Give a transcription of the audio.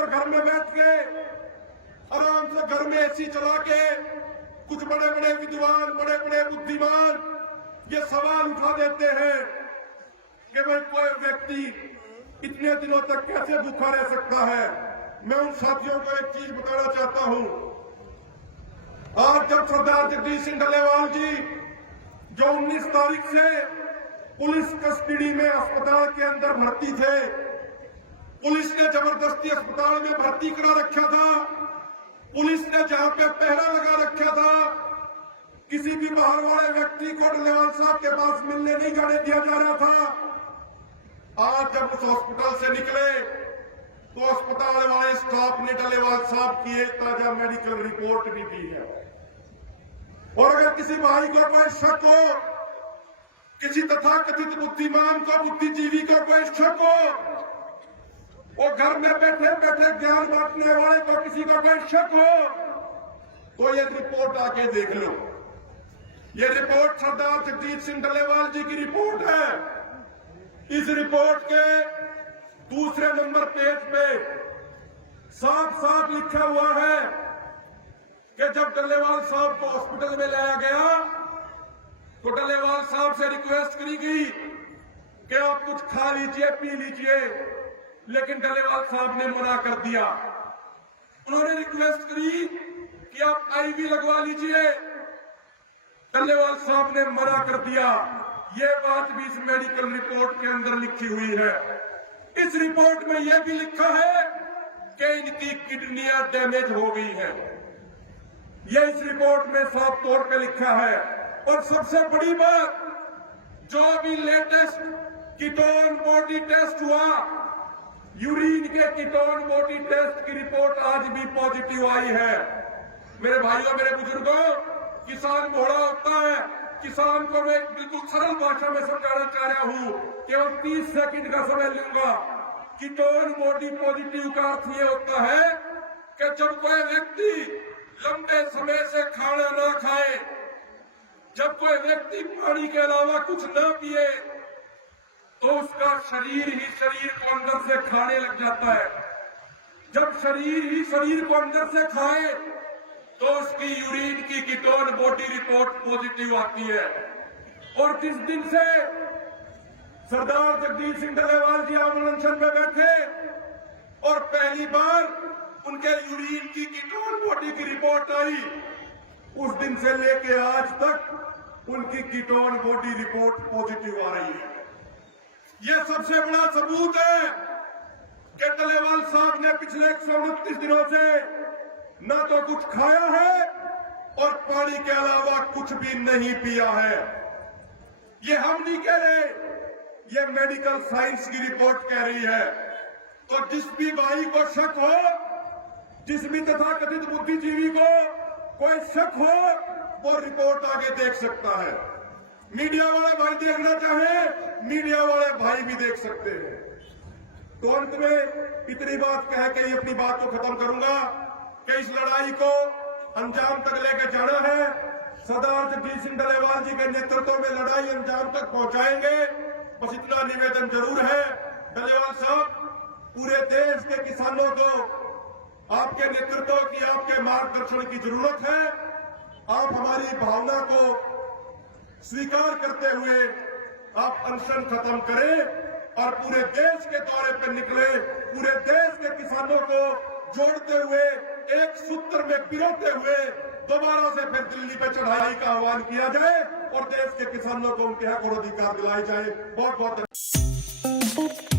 अफसर घर में बैठ के आराम से घर में एसी चला के कुछ बड़े बड़े विद्वान, बड़े बड़े बुद्धिमान ये सवाल उठा देते हैं कि भाई कोई व्यक्ति इतने दिनों तक कैसे भूखा रह सकता है। मैं उन साथियों को एक चीज बताना चाहता हूं। आज जब सरदार जगदीश सिंह डल्लेवाल जी जो 19 तारीख से पुलिस कस्टडी में अस्पताल के अंदर भर्ती थे, पुलिस ने जबरदस्ती अस्पताल में भर्ती करा रखा था, पुलिस ने जहां पे पहरा लगा रखा था, किसी भी बाहर वाले व्यक्ति को डल्लेवाल साहब के पास मिलने नहीं जाने दिया जा रहा था। आज जब उस हॉस्पिटल से निकले तो अस्पताल वाले स्टाफ ने डल्लेवाल साहब की एक ताजा मेडिकल रिपोर्ट भी दी है। और अगर किसी भाई को कोई शक हो, किसी तथाकथित बुद्धिमान को, बुद्धिजीवी को कोई शक हो, वो घर में बैठे बैठे ज्ञान बांटने वाले को किसी का कोई शक हो, तो ये रिपोर्ट आके देख लो। ये रिपोर्ट सरदार जगदीश सिंह डल्लेवाल जी की रिपोर्ट है। इस रिपोर्ट के दूसरे नंबर पेज पे साफ साफ लिखा हुआ है कि जब डल्लेवाल साहब को हॉस्पिटल में लाया गया तो डल्लेवाल साहब से रिक्वेस्ट करी गई कि आप कुछ खा लीजिए, पी लीजिए, लेकिन डल्लेवाल साहब ने मना कर दिया। उन्होंने रिक्वेस्ट करी कि आप आईवी लगवा लीजिए, डल्लेवाल साहब ने मना कर दिया। ये बात भी इस मेडिकल रिपोर्ट के अंदर लिखी हुई है। इस रिपोर्ट में यह भी लिखा है कि इनकी किडनियां डैमेज हो गई हैं। यह इस रिपोर्ट में साफ तौर पे लिखा है। और सबसे बड़ी बात, जो भी लेटेस्ट कीटोन बॉडी टेस्ट हुआ, यूरिन के कीटोन बॉडी टेस्ट की रिपोर्ट आज भी पॉजिटिव आई है। मेरे भाइयों, मेरे बुजुर्गों, किसान भोला होता है। किसान को मैं बिल्कुल सरल भाषा में समझाना चाह रहा हूं, केवल 30 सेकंड का समय लूंगा। कीटोन बॉडी पॉजिटिव का अर्थ ये होता है कि जब कोई व्यक्ति लंबे समय से खाना ना खाए, जब कोई व्यक्ति पानी के अलावा कुछ न पिए, तो उसका शरीर ही शरीर को अंदर से खाने लग जाता है। जब शरीर ही शरीर को अंदर से खाए तो उसकी यूरिन की कीटोन बॉडी रिपोर्ट पॉजिटिव आती है। और जिस दिन से सरदार जगदीश सिंह डल्लेवाल जी अनशन में बैठे और पहली बार उनके यूरिन की कीटोन बॉडी की रिपोर्ट आई, उस दिन से लेके आज तक उनकी कीटोन बॉडी रिपोर्ट पॉजिटिव आ रही है। यह सबसे बड़ा सबूत है कि डल्लेवाल साहब ने पिछले 129 दिनों से न तो कुछ खाया है और पानी के अलावा कुछ भी नहीं पिया है। ये हम नहीं कह रहे, ये मेडिकल साइंस की रिपोर्ट कह रही है। तो जिस भी भाई को शक हो, जिस भी तथाकथित बुद्धिजीवी को कोई शक हो, वो रिपोर्ट आगे देख सकता है। मीडिया वाले भाई देखना चाहे, मीडिया वाले भाई भी देख सकते हैं। तो अंत में इतनी बात कह के अपनी बात को खत्म करूंगा कि इस लड़ाई को अंजाम तक लेकर जाना है। सरदार जगदीश सिंह डल्लेवाल जी के नेतृत्व में लड़ाई अंजाम तक पहुंचाएंगे। बस इतना निवेदन जरूर है, डल्लेवाल साहब, पूरे देश के किसानों को आपके नेतृत्व की, आपके मार्गदर्शन की जरूरत है। आप हमारी भावना को स्वीकार करते हुए आप अनशन खत्म करें और पूरे देश के दौरे पर निकले, पूरे देश के किसानों को जोड़ते हुए, एक सूत्र में पिरोते हुए दोबारा से फिर दिल्ली पे चढ़ाई का आह्वान किया जाए और देश के किसानों को उनके हक और अधिकार दिलाए जाए। बहुत बहुत